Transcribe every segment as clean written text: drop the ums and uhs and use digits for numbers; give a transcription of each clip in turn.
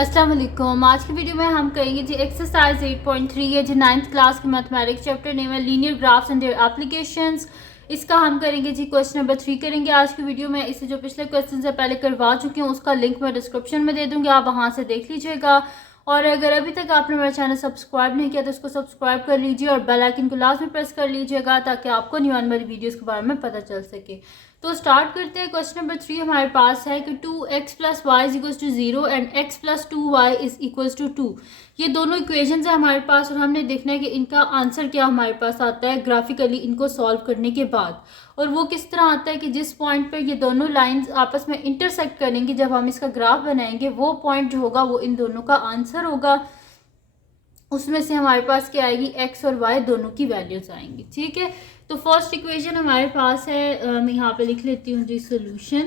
अस्सलाम वालेकुम। आज की वीडियो में हम करेंगे जी एक्सरसाइज 8.3 है जी 9th क्लास के मैथमेटिक्स चैप्टर नेम है linear graphs and their applications. इसका हम करेंगे जी क्वेश्चन नंबर 3 करेंगे आज की वीडियो में। इसे जो पिछले क्वेश्चन से पहले करवा चुकी हूँ उसका लिंक मैं डिस्क्रिप्शन में दे दूँगी, आप वहाँ से देख लीजिएगा। और अगर अभी तक आपने मेरा चैनल सब्सक्राइब नहीं किया तो इसको सब्सक्राइब कर लीजिए और बेल आइकन को लाजमी प्रेस कर लीजिएगा ताकि आपको न्यू आने वाली वीडियोज़ के बारे में पता चल सके। तो स्टार्ट करते हैं। क्वेश्चन नंबर 3 हमारे पास है कि 2x plus y is equals to 0 and x plus 2y is equals to 2। ये दोनों इक्वेशंस है हमारे पास और हमने देखना है कि इनका आंसर क्या हमारे पास आता है ग्राफिकली इनको सॉल्व करने के बाद। और वो किस तरह आता है कि जिस पॉइंट पर ये दोनों लाइंस आपस में इंटरसेक्ट करेंगी जब हम इसका ग्राफ बनाएंगे, वो पॉइंट जो होगा वो इन दोनों का आंसर होगा। उसमें से हमारे पास क्या आएगी, x और y दोनों की वैल्यूज आएंगी। ठीक है, तो फर्स्ट इक्वेशन हमारे पास है, मैं यहाँ पे लिख लेती हूँ जी सोल्यूशन।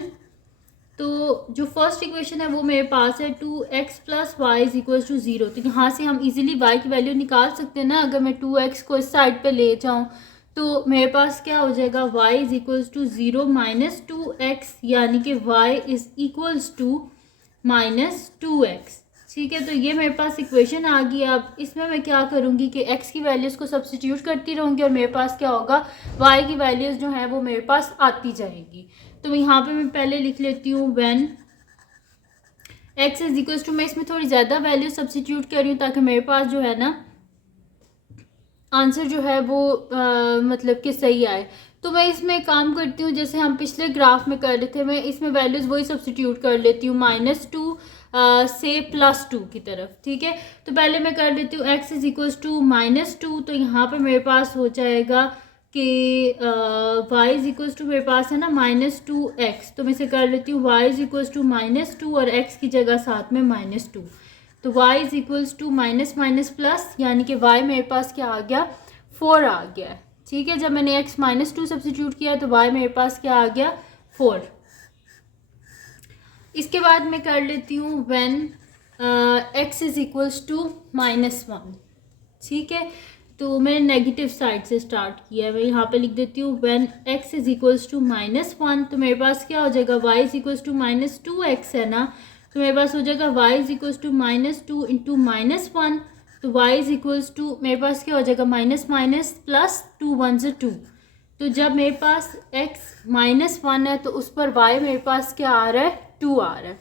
तो जो फर्स्ट इक्वेशन है वो मेरे पास है 2x plus y is equal to 0। तो यहाँ से हम इजीली y की वैल्यू निकाल सकते हैं ना। अगर मैं 2x को इस साइड पे ले जाऊँ तो मेरे पास क्या हो जाएगा, y is equals to 0 minus 2x, यानी कि y is equals to minus 2x। ठीक है, तो ये मेरे पास इक्वेशन आ गई। अब इसमें मैं क्या करूँगी कि x की वैल्यूज़ को सब्स्टिट्यूट करती रहूँगी और मेरे पास क्या होगा, y की वैल्यूज़ जो है वो मेरे पास आती जाएगी। तो यहाँ पे मैं पहले लिख लेती हूँ when x is equals to, मैं इसमें थोड़ी ज़्यादा वैल्यू सब्स्टिट्यूट कर रही हूँ ताकि मेरे पास जो है ना आंसर जो है वो मतलब कि सही आए। तो मैं इसमें काम करती हूँ जैसे हम पिछले ग्राफ में कर रहे थे, मैं इसमें वैल्यूज़ वही सब्स्टिट्यूट कर लेती हूँ -2 से +2 की तरफ। ठीक है, तो पहले मैं कर लेती हूँ x इज इक्वल्स टू -2। तो यहाँ पर मेरे पास हो जाएगा कि y इज इक्वल्स टू मेरे पास है ना -2x। तो मैं इसे कर लेती हूँ y इज इक्वल्स टू -2 और x की जगह साथ में -2। तो y is equals to minus minus plus, यानी कि y मेरे पास क्या आ गया, 4 आ गया है। ठीक है, जब मैंने x -2 सब्स्टिट्यूट किया तो y मेरे पास क्या आ गया, 4। इसके बाद मैं कर लेती हूँ when x is equals to -1। ठीक है, तो मैंने नेगेटिव साइड से स्टार्ट किया है। मैं यहाँ पे लिख देती हूँ when x is equals to -1। तो मेरे पास क्या हो जाएगा, y is equals to -2x है ना। तो मेरे पास हो जाएगा y is equals to -2 into -1। तो y इज इक्वल्स टू मेरे पास क्या हो जाएगा, माइनस माइनस प्लस 2 1 से 2। तो जब मेरे पास x -1 है तो उस पर y मेरे पास क्या आ रहा है, 2 आ रहा है।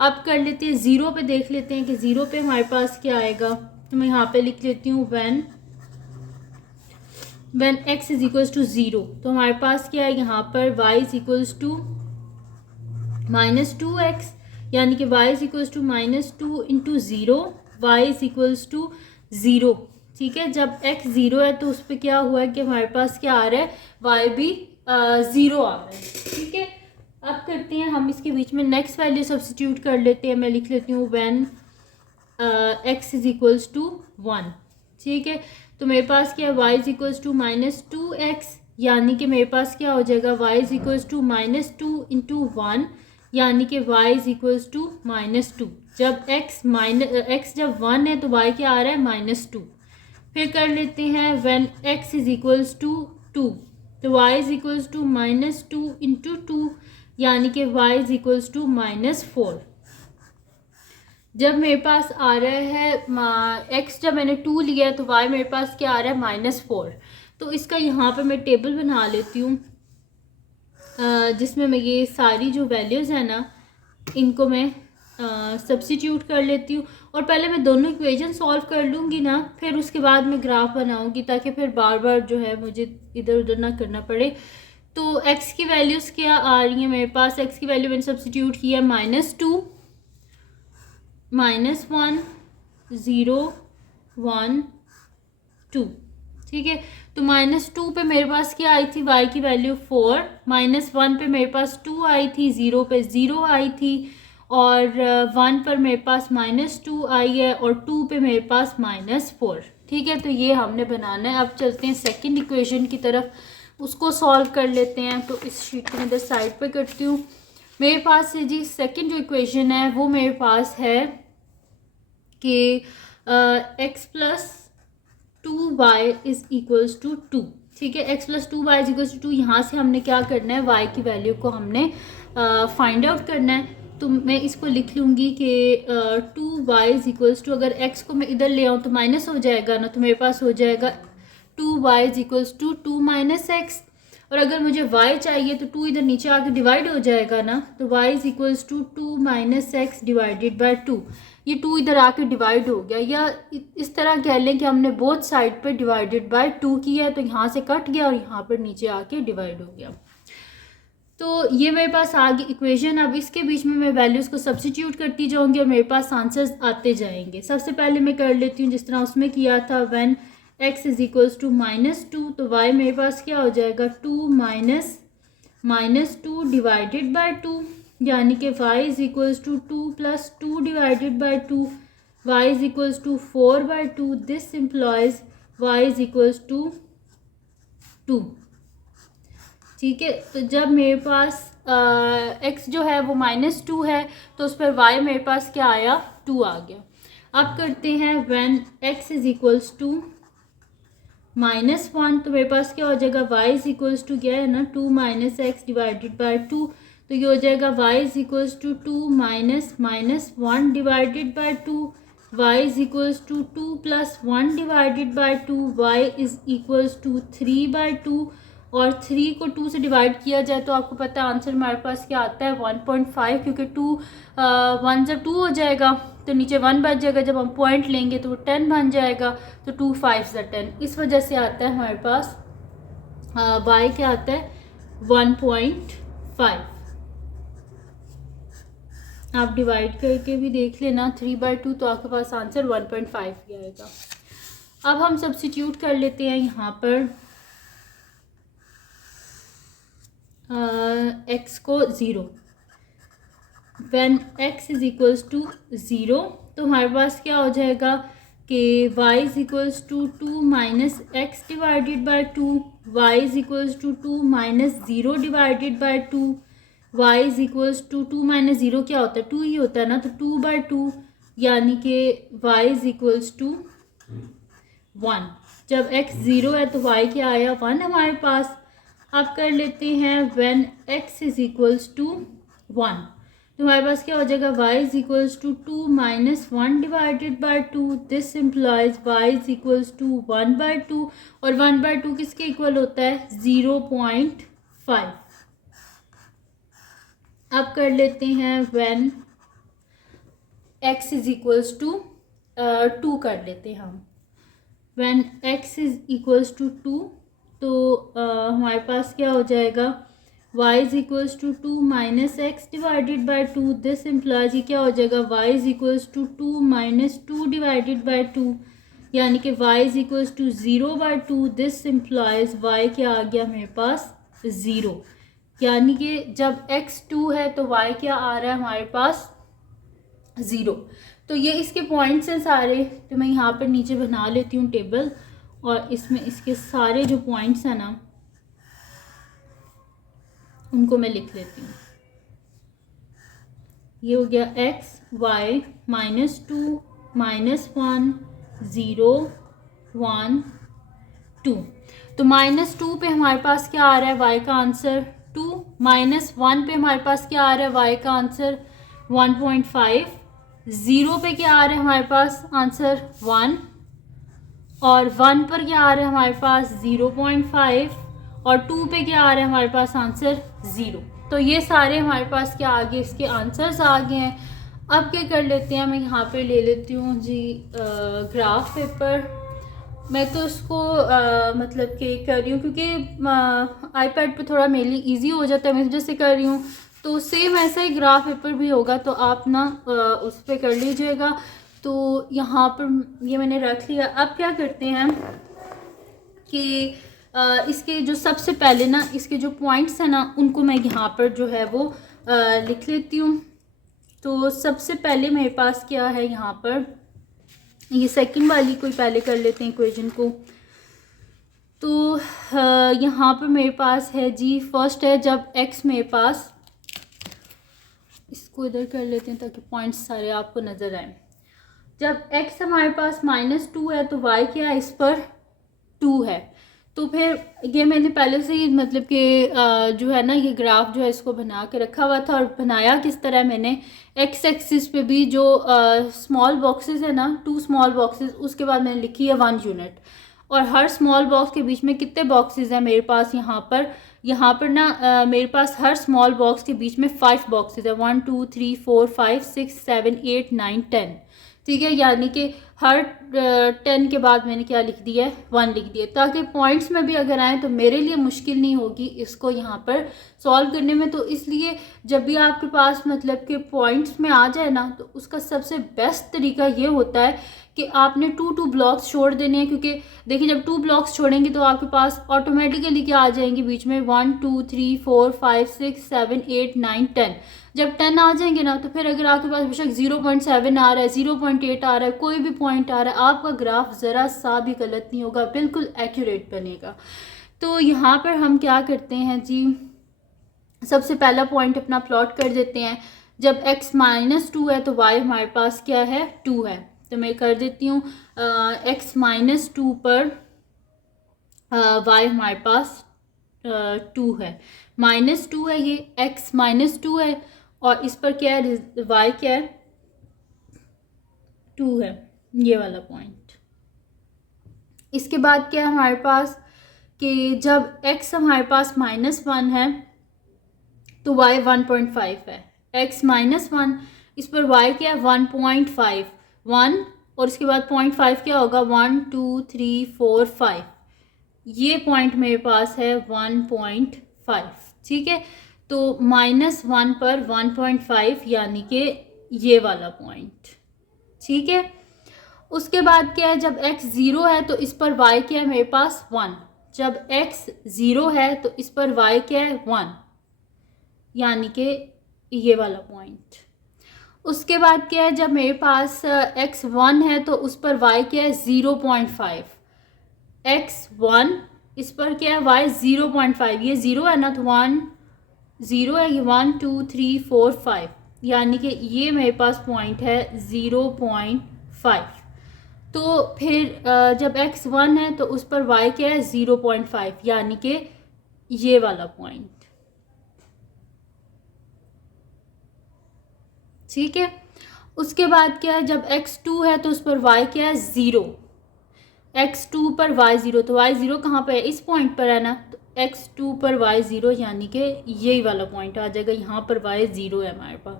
अब कर लेते हैं ज़ीरो पे, देख लेते हैं कि ज़ीरो पे हमारे पास क्या आएगा। तो मैं यहाँ पे लिख लेती हूँ when x is equals to 0। तो हमारे पास क्या है यहाँ पर, y is equals to -2x, यानी कि y is equals to -2 into 0, y is equals to 0। ठीक है, जब x 0 है तो उस पर क्या हुआ है कि हमारे पास क्या आ रहा है, y भी 0 आ रहा है। ठीक है, अब करते हैं हम इसके बीच में नेक्स्ट वैल्यू सब्स्टिट्यूट कर लेते हैं। मैं लिख लेती हूँ when x is equals to 1। ठीक है, तो मेरे पास क्या है, y is equals to -2x, यानी कि मेरे पास क्या हो जाएगा, y is equals to -2 into 1, यानी कि y इज इक्वल्स टू -2। जब x जब 1 है तो y क्या आ रहा है, -2। फिर कर लेते हैं when x is equals to 2। तो y is equals to -2 into 2, यानी कि y इज इक्वल्स टू -4। जब मेरे पास आ रहा है x, जब मैंने 2 लिया है तो y मेरे पास क्या आ रहा है, -4। तो इसका यहाँ पर मैं टेबल बना लेती हूँ जिसमें मैं ये सारी जो वैल्यूज़ है ना इनको मैं सब्स्टिट्यूट कर लेती हूँ। और पहले मैं दोनों इक्वेशन सॉल्व कर लूँगी ना, फिर उसके बाद मैं ग्राफ बनाऊँगी ताकि फिर बार बार जो है मुझे इधर उधर ना करना पड़े। तो x की वैल्यूज़ क्या आ रही हैं मेरे पास, x की वैल्यू मैंने सब्स्टिट्यूट किया -2 -1 0 1 2। ठीक है, तो -2 पे मेरे पास क्या आई थी, y की वैल्यू 4, -1 पे मेरे पास 2 आई थी, 0 पे 0 आई थी, और 1 पर मेरे पास -2 आई है, और 2 पे मेरे पास -4। ठीक है, तो ये हमने बनाना है। अब चलते हैं सेकंड इक्वेशन की तरफ, उसको सॉल्व कर लेते हैं। तो इस शीट को इधर साइड पे करती हूँ। मेरे पास है जी सेकंड जो इक्वेशन है वो मेरे पास है कि x plus 2y is equals to 2। ठीक है, x plus 2y is equals to 2। यहाँ से हमने क्या करना है, y की वैल्यू को हमने फाइंड आउट करना है। तो मैं इसको लिख लूँगी कि 2y इज इक्वल्स टू, अगर x को मैं इधर ले आऊँ तो माइनस हो जाएगा ना, तो मेरे पास हो जाएगा 2y is equals to 2 minus x. और अगर मुझे y चाहिए तो 2 इधर नीचे आके डिवाइड हो जाएगा ना, तो y is equals to 2 minus x divided by 2। ये 2 इधर आके डिवाइड हो गया, या इस तरह कह लें कि हमने बोथ साइड पे डिवाइडेड बाय 2 किया है, तो यहाँ से कट गया और यहाँ पर नीचे आके डिवाइड हो गया। तो ये मेरे पास आ गई इक्वेशन। अब इसके बीच में मैं वैल्यूज़ को सब्स्टिट्यूट करती जाऊंगी और मेरे पास आंसर्स आते जाएंगे। सबसे पहले मैं कर लेती हूँ जिस तरह उसमें किया था, when x is equals to -2, तो y मेरे पास क्या हो जाएगा 2 माइनस 2 डिवाइडेड बाय 2, यानी कि y is equals to 2 plus 2 divided by 2, y is equals to 4/2। This implies y is equals to 2। ठीक है, तो जब मेरे पास x जो है वो -2 है तो उस पर y मेरे पास क्या आया 2 आ गया। अब करते हैं when x is equals to -1, तो मेरे पास क्या हो जाएगा y इज इक्वल्स टू क्या है ना 2 माइनस एक्स डिवाइडेड बाय 2, तो ये हो जाएगा y is equals to 2 minus 1 divided by 2, y is equals to 2 plus 1 divided by 2, y is equals to 3/2, और 3 को 2 से डिवाइड किया जाए तो आपको पता है आंसर हमारे पास क्या आता है 1.5, क्योंकि 1 जब 2 हो जाएगा तो नीचे 1 बच जाएगा, जब हम पॉइंट लेंगे तो वो 10 बन जाएगा, तो 2 5 10, इस वजह से आता है हमारे पास y क्या आता है 1.5। आप डिवाइड करके भी देख लेना 3/2, तो आपके पास आंसर 1.5 ही आएगा। अब हम सब्स्टिट्यूट कर लेते हैं यहाँ पर x को 0, when x is equals to 0, तो हमारे पास क्या हो जाएगा कि y is equals to 2 minus x divided by 2, y is equals to 2 minus 0 divided by 2, y is equals to 2 minus 0 क्या होता है 2 ही होता है ना, तो 2/2, यानी कि y इज इक्वल्स टू 1। जब x 0 है तो y क्या आया 1 हमारे पास। अब कर लेते हैं when x is equals to 1, तो हमारे पास क्या हो जाएगा y is equals to 2 minus 1 divided by 2, this implies y is equals to 1/2, और 1/2 किसके इक्वल होता है 0.5। अब कर लेते हैं when x is equals to 2 कर लेते हैं हम, when x is equals to 2, तो हमारे पास क्या हो जाएगा y is equals to 2 minus x divided by 2, this implies ये क्या हो जाएगा y is equals to 2 minus 2 divided by 2, यानी कि y is equals to 0/2, this implies y क्या आ गया मेरे पास 0, यानी कि जब x 2 है तो y क्या आ रहा है हमारे पास 0। तो ये इसके पॉइंट्स हैं सारे, तो मैं यहाँ पर नीचे बना लेती हूँ टेबल, और इसमें इसके सारे जो पॉइंट्स हैं ना उनको मैं लिख लेती हूँ। ये हो गया x y -2 -1 0 1 2, तो -2 पे हमारे पास क्या आ रहा है y का आंसर 2, -1 पे हमारे पास क्या आ रहा है y का आंसर 1.5, 0 पे क्या आ रहा है हमारे पास आंसर 1, और 1 पर क्या आ रहा है हमारे पास 0.5, और 2 पे क्या आ रहा है हमारे पास आंसर 0। तो ये सारे हमारे पास क्या आ गए, इसके आंसर्स आ गए हैं। अब क्या कर लेते हैं, मैं यहाँ पे ले लेती हूँ जी ग्राफ पेपर। मैं तो इसको मतलब कि कर रही हूँ क्योंकि आईपैड पे थोड़ा मेरे लिए ईजी हो जाता है, मैं जैसे कर रही हूँ, तो सेम ऐसा ही ग्राफ पेपर भी होगा, तो आप ना उस पर कर लीजिएगा। तो यहाँ पर ये मैंने रख लिया। अब क्या करते हैं कि इसके जो सबसे पहले ना इसके जो पॉइंट्स हैं ना उनको मैं यहाँ पर जो है वो लिख लेती हूँ। तो सबसे पहले मेरे पास क्या है यहाँ पर, ये सेकंड वाली कोई पहले कर लेते हैं इक्वेशन को। तो यहाँ पर मेरे पास है जी, फर्स्ट है जब x मेरे पास, इसको इधर कर लेते हैं ताकि पॉइंट्स सारे आपको नज़र आए। जब x हमारे पास -2 है तो y क्या है इस पर 2 है, तो फिर ये मैंने पहले से ही मतलब कि जो है ना ये ग्राफ जो है इसको बना के रखा हुआ था। और बनाया किस तरह, मैंने एक्स एक्सिस पे भी जो स्मॉल बॉक्सेस है ना, 2 स्मॉल बॉक्सेस, उसके बाद मैंने लिखी है 1 यूनिट। और हर स्मॉल बॉक्स के बीच में कितने बॉक्सेस हैं मेरे पास, यहाँ पर ना मेरे पास हर स्मॉल बॉक्स के बीच में 5 बॉक्सेस है, 1 2 3 4 5 6 7 8 9 10। ठीक है, यानी कि हर 10 के बाद मैंने क्या लिख दिया है, 1 लिख दिया, ताकि पॉइंट्स में भी अगर आए तो मेरे लिए मुश्किल नहीं होगी इसको यहाँ पर सॉल्व करने में। तो इसलिए जब भी आपके पास मतलब कि पॉइंट्स में आ जाए ना, तो उसका सबसे बेस्ट तरीका ये होता है कि आपने 2 ब्लॉक्स छोड़ देने हैं। क्योंकि देखिए जब 2 ब्लॉक्स छोड़ेंगे तो आपके पास ऑटोमेटिकली क्या आ जाएंगे बीच में, 1 2 3 4 5 6 7 8 9 10। जब 10 आ जाएंगे ना, तो फिर अगर आपके पास बेशक 0.7 आ रहा है, 0.8 आ रहा है, कोई भी पॉइंट आ रहा है, आपका ग्राफ ज़रा सा भी गलत नहीं होगा, बिल्कुल एक्यूरेट बनेगा। तो यहाँ पर हम क्या करते हैं जी, सबसे पहला पॉइंट अपना प्लॉट कर देते हैं। जब x -2 है तो y हमारे पास क्या है, 2 है। तो मैं कर देती हूँ x -2 पर y हमारे पास 2 है, -2 है, ये x -2 है, और इस पर क्या है, y क्या है, 2 है, ये वाला पॉइंट। इसके बाद क्या है हमारे पास कि जब x हमारे पास -1 है तो y 1.5 है, x -1, इस पर y क्या है, 1.5, 1, और इसके बाद 0.5 क्या होगा, 1 2 3 4 5, ये पॉइंट मेरे पास है 1.5। ठीक है, तो -1 पर 1.5 यानी कि ये वाला पॉइंट। ठीक है, उसके बाद क्या है, जब x 0 है तो इस पर y क्या है मेरे पास, 1। जब x 0 है तो इस पर y क्या है, 1, यानी कि ये वाला पॉइंट। उसके बाद क्या है, जब मेरे पास x 1 है तो उस पर y क्या है, 0.5, x 1, इस पर क्या है, y 0.5, ये 0 है ना, तो 1 0 है, ये 1 2 3 4 5, यानी कि ये मेरे पास पॉइंट है 0.5। तो फिर जब x 1 है तो उस पर y क्या है, 0.5, यानी कि ये वाला पॉइंट। ठीक है, उसके बाद क्या है, जब x2 है तो उस पर y क्या है, 0, x2 पर y 0, तो y 0 कहाँ पर है, इस पॉइंट पर है ना, तो x2 पर y 0 यानी कि यही वाला पॉइंट आ जाएगा, यहाँ पर y 0 है हमारे पास।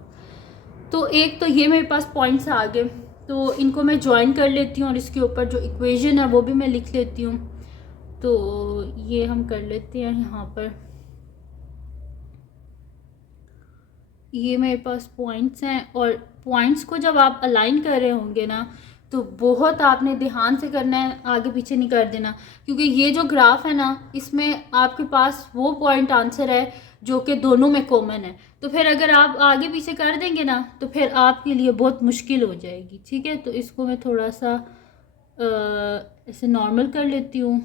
तो एक तो ये मेरे पास पॉइंट्स आ गए, तो इनको मैं ज्वाइन कर लेती हूँ और इसके ऊपर जो इक्वेशन है वो भी मैं लिख लेती हूँ। तो ये हम कर लेते हैं यहाँ पर, ये मेरे पास पॉइंट्स हैं। और पॉइंट्स को जब आप अलाइन कर रहे होंगे ना, तो बहुत आपने ध्यान से करना है, आगे पीछे नहीं कर देना, क्योंकि ये जो ग्राफ है ना, इसमें आपके पास वो पॉइंट आंसर है जो कि दोनों में कॉमन है। तो फिर अगर आप आगे पीछे कर देंगे ना, तो फिर आपके लिए बहुत मुश्किल हो जाएगी। ठीक है, तो इसको मैं थोड़ा सा ऐसे नॉर्मल कर लेती हूँ।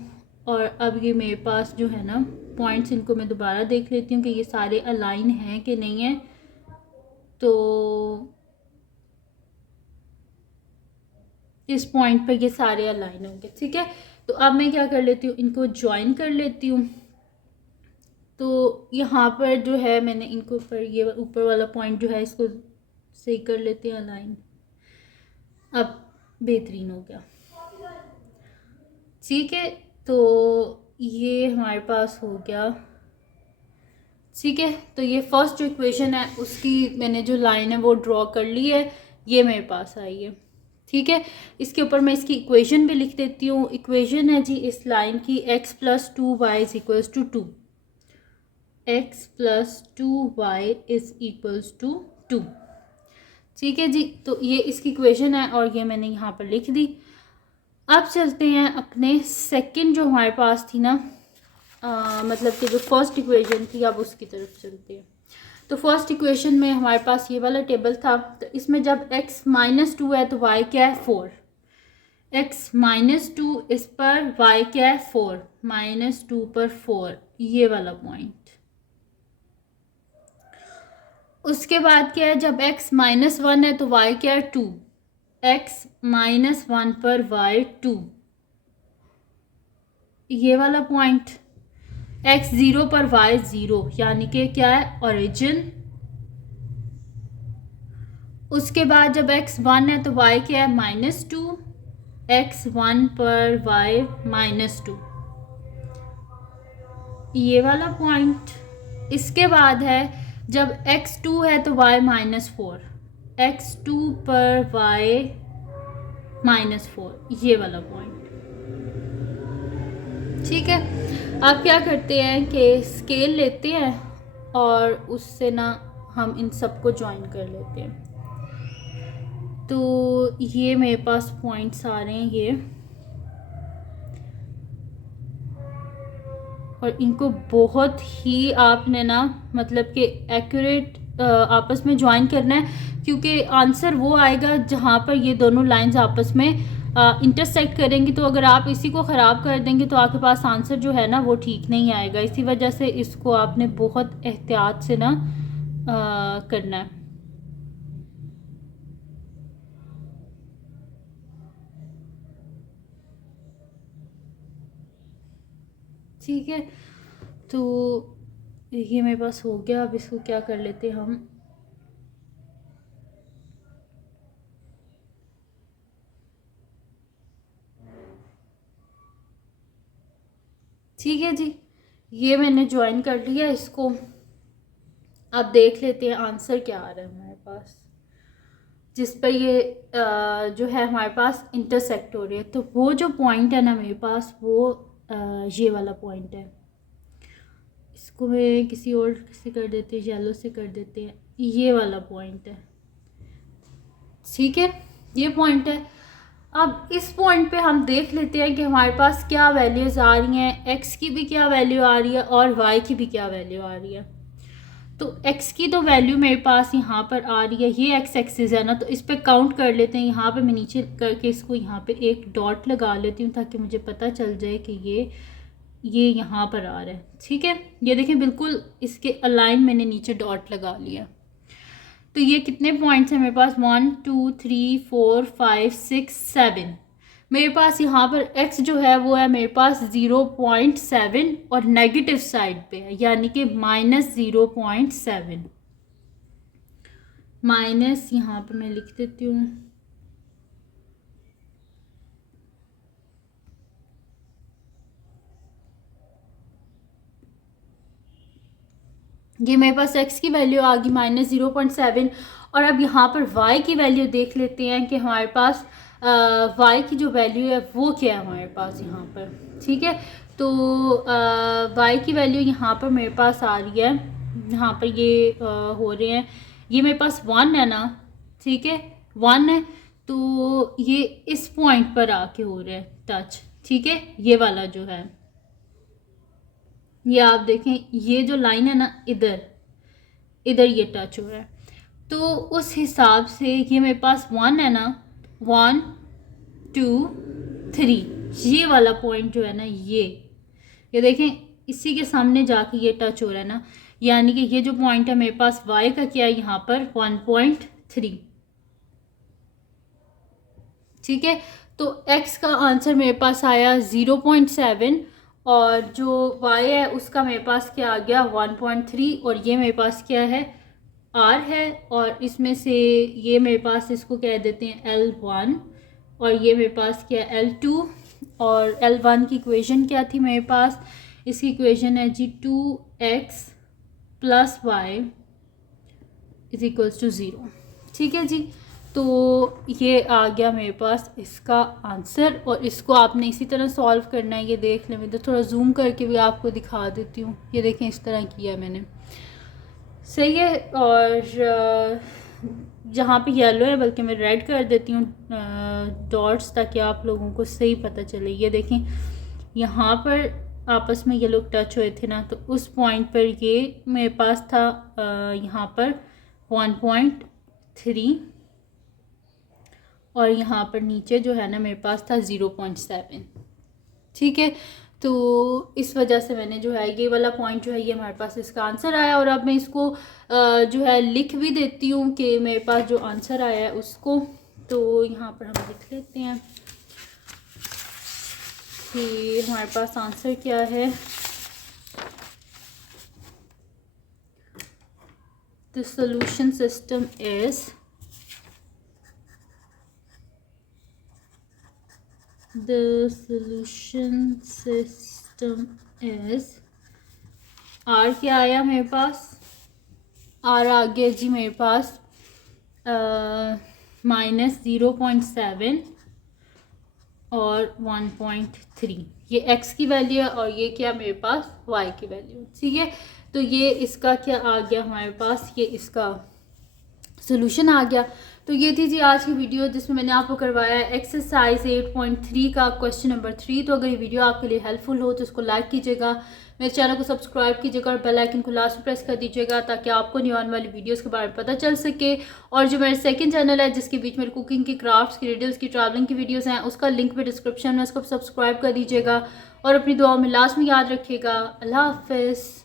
और अब ये मेरे पास जो है ना पॉइंट्स, इनको मैं दोबारा देख लेती हूँ कि ये सारे अलाइन हैं कि नहीं है। तो इस पॉइंट पर ये सारे अलाइन होंगे। ठीक है, तो अब मैं क्या कर लेती हूँ, इनको ज्वाइन कर लेती हूँ। तो यहाँ पर जो है मैंने इनको पर ये ऊपर वाला पॉइंट जो है इसको सही कर लेते हैं अलाइन। अब बेहतरीन हो गया। ठीक है, तो ये हमारे पास हो गया। ठीक है, तो ये फर्स्ट जो इक्वेशन है उसकी मैंने जो लाइन है वो ड्रॉ कर ली है, ये मेरे पास आई है। ठीक है, इसके ऊपर मैं इसकी इक्वेशन भी लिख देती हूँ। इक्वेशन है जी इस लाइन की, x + 2y is equals to 2, x + 2y is equals to 2। ठीक है जी, तो ये इसकी इक्वेशन है और ये मैंने यहाँ पर लिख दी। अब चलते हैं अपने सेकंड जो हमारे पास थी ना, मतलब कि जो फर्स्ट इक्वेशन थी, अब उसकी तरफ चलते हैं। तो फर्स्ट इक्वेशन में हमारे पास ये वाला टेबल था। तो इसमें जब x -2 है तो y क्या है, 4, x -2, इस पर y क्या है, 4, -2 पर 4, ये वाला पॉइंट। उसके बाद क्या है, जब x -1 है तो y क्या है, 2, x -1 पर y 2, ये वाला पॉइंट, x 0 पर y 0, यानी कि क्या है, ओरिजिन। उसके बाद जब x 1 है तो y क्या है, -2, x 1 पर y -2, ये वाला पॉइंट। इसके बाद है जब x 2 है तो y -4, x 2 पर y -4, ये वाला पॉइंट। ठीक है, आप क्या करते हैं कि स्केल लेते हैं और उससे ना हम इन सबको ज्वाइन कर लेते हैं। तो ये मेरे पास पॉइंट्स आ रहे हैं ये, और इनको बहुत ही आपने ना मतलब कि एक्यूरेट आपस में ज्वाइन करना है, क्योंकि आंसर वो आएगा जहाँ पर ये दोनों लाइंस आपस में इंटरसेक्ट करेंगी। तो अगर आप इसी को ख़राब कर देंगे तो आपके पास आंसर जो है ना वो ठीक नहीं आएगा। इसी वजह से इसको आपने बहुत एहतियात से ना करना है। ठीक है, तो ये मेरे पास हो गया। अब इसको क्या कर लेते हैं हम, ठीक है जी, ये मैंने ज्वाइन कर लिया इसको। अब देख लेते हैं आंसर क्या आ रहा है हमारे पास, जिस पर ये जो है हमारे पास इंटरसेक्ट हो रही है। तो वो जो पॉइंट है ना मेरे पास, वो ये वाला पॉइंट है। इसको मैं किसी और से कर देते हैं, येलो से कर देते हैं, ये वाला पॉइंट है। ठीक है, ये पॉइंट है। अब इस पॉइंट पे हम देख लेते हैं कि हमारे पास क्या वैल्यूज़ आ रही हैं, एक्स की भी क्या वैल्यू आ रही है और वाई की भी क्या वैल्यू आ रही है। तो x की तो वैल्यू मेरे पास यहाँ पर आ रही है, ये x एक्सिस है ना, तो इस पर काउंट कर लेते हैं। यहाँ पे मैं नीचे करके इसको यहाँ पे एक डॉट लगा लेती हूँ ताकि मुझे पता चल जाए कि ये यहाँ पर आ रहा है। ठीक है, ये देखें बिल्कुल इसके अलाइन मैंने नीचे डॉट लगा लिया। तो ये कितने पॉइंट्स हैं मेरे पास, 1 2 3 4 5 6 7। मेरे पास यहाँ पर x जो है वो है मेरे पास 0.7 और नेगेटिव साइड पे है, यानी कि -0.7। माइनस यहाँ पर मैं लिख देती हूँ, ये मेरे पास x की वैल्यू आ गई -0.7। और अब यहाँ पर y की वैल्यू देख लेते हैं कि हमारे पास y की जो वैल्यू है वो क्या है हमारे पास यहाँ पर। ठीक है, तो y की वैल्यू यहाँ पर मेरे पास आ रही है, यहाँ पर ये हो रहे हैं, ये मेरे पास 1 है ना। ठीक है, 1 है, तो ये इस पॉइंट पर आके हो रहे हैं टच। ठीक है, ये वाला जो है, ये आप देखें, ये जो लाइन है ना, इधर इधर ये टच हो रहा है। तो उस हिसाब से ये मेरे पास 1 है ना, 1 2 3, ये वाला पॉइंट जो है ना, ये देखें इसी के सामने जाके ये टच हो रहा है ना, यानी कि ये जो पॉइंट है मेरे पास y का क्या है यहाँ पर 1.3। ठीक है, तो x का आंसर मेरे पास आया 0.7 और जो y है उसका मेरे पास क्या आ गया 1.3, और ये मेरे पास क्या है r है, और इसमें से ये मेरे पास इसको कह देते हैं L1 और ये मेरे पास क्या है L2। और L1 की इक्वेशन क्या थी मेरे पास, इसकी इक्वेशन है जी 2x + y = 0। ठीक है जी, तो ये आ गया मेरे पास इसका आंसर, और इसको आपने इसी तरह सॉल्व करना है। ये देख लें, मैं तो थोड़ा जूम करके भी आपको दिखा देती हूँ। ये देखें इस तरह किया मैंने, सही है। और जहाँ पे येलो है बल्कि मैं रेड कर देती हूँ डॉट्स, ताकि आप लोगों को सही पता चले। ये देखें यहाँ पर आपस में ये लोग टच हुए थे ना, तो उस पॉइंट पर ये मेरे पास था यहाँ पर 1.3 और यहाँ पर नीचे जो है ना मेरे पास था 0.7। ठीक है, तो इस वजह से मैंने जो है ये वाला पॉइंट जो है ये हमारे पास इसका आंसर आया। और अब मैं इसको जो है लिख भी देती हूँ कि मेरे पास जो आंसर आया है उसको। तो यहाँ पर हम लिख लेते हैं, कि हमारे पास आंसर क्या है। The solution system is are क्या आया मेरे पास, आर आ गया जी मेरे पास -0.7 और 1.3, ये x की वैल्यू है और ये क्या मेरे पास y की वैल्यू, ठीक है। तो ये इसका क्या आ गया हमारे पास, ये इसका सोल्यूशन आ गया। तो ये थी जी आज की वीडियो जिसमें मैंने आपको करवाया एक्सरसाइज 8.3 का क्वेश्चन नंबर 3। तो अगर ये वीडियो आपके लिए हेल्पफुल हो तो इसको लाइक कीजिएगा, मेरे चैनल को सब्सक्राइब कीजिएगा और बेल आइकन को लास्ट में प्रेस कर दीजिएगा ताकि आपको न्यू आने वाली वीडियोस के बारे में पता चल सके। और जो मेरा सेकंड चैनल है जिसके बीच में कुकिंग की, क्राफ्ट्स की, रिडल्स की, ट्रैवलिंग की वीडियोस हैं, उसका लिंक भी डिस्क्रिप्शन में, उसको सब्सक्राइब कर दीजिएगा और अपनी दुआ में लास्ट में याद रखिएगा। अल्लाह हाफिज़।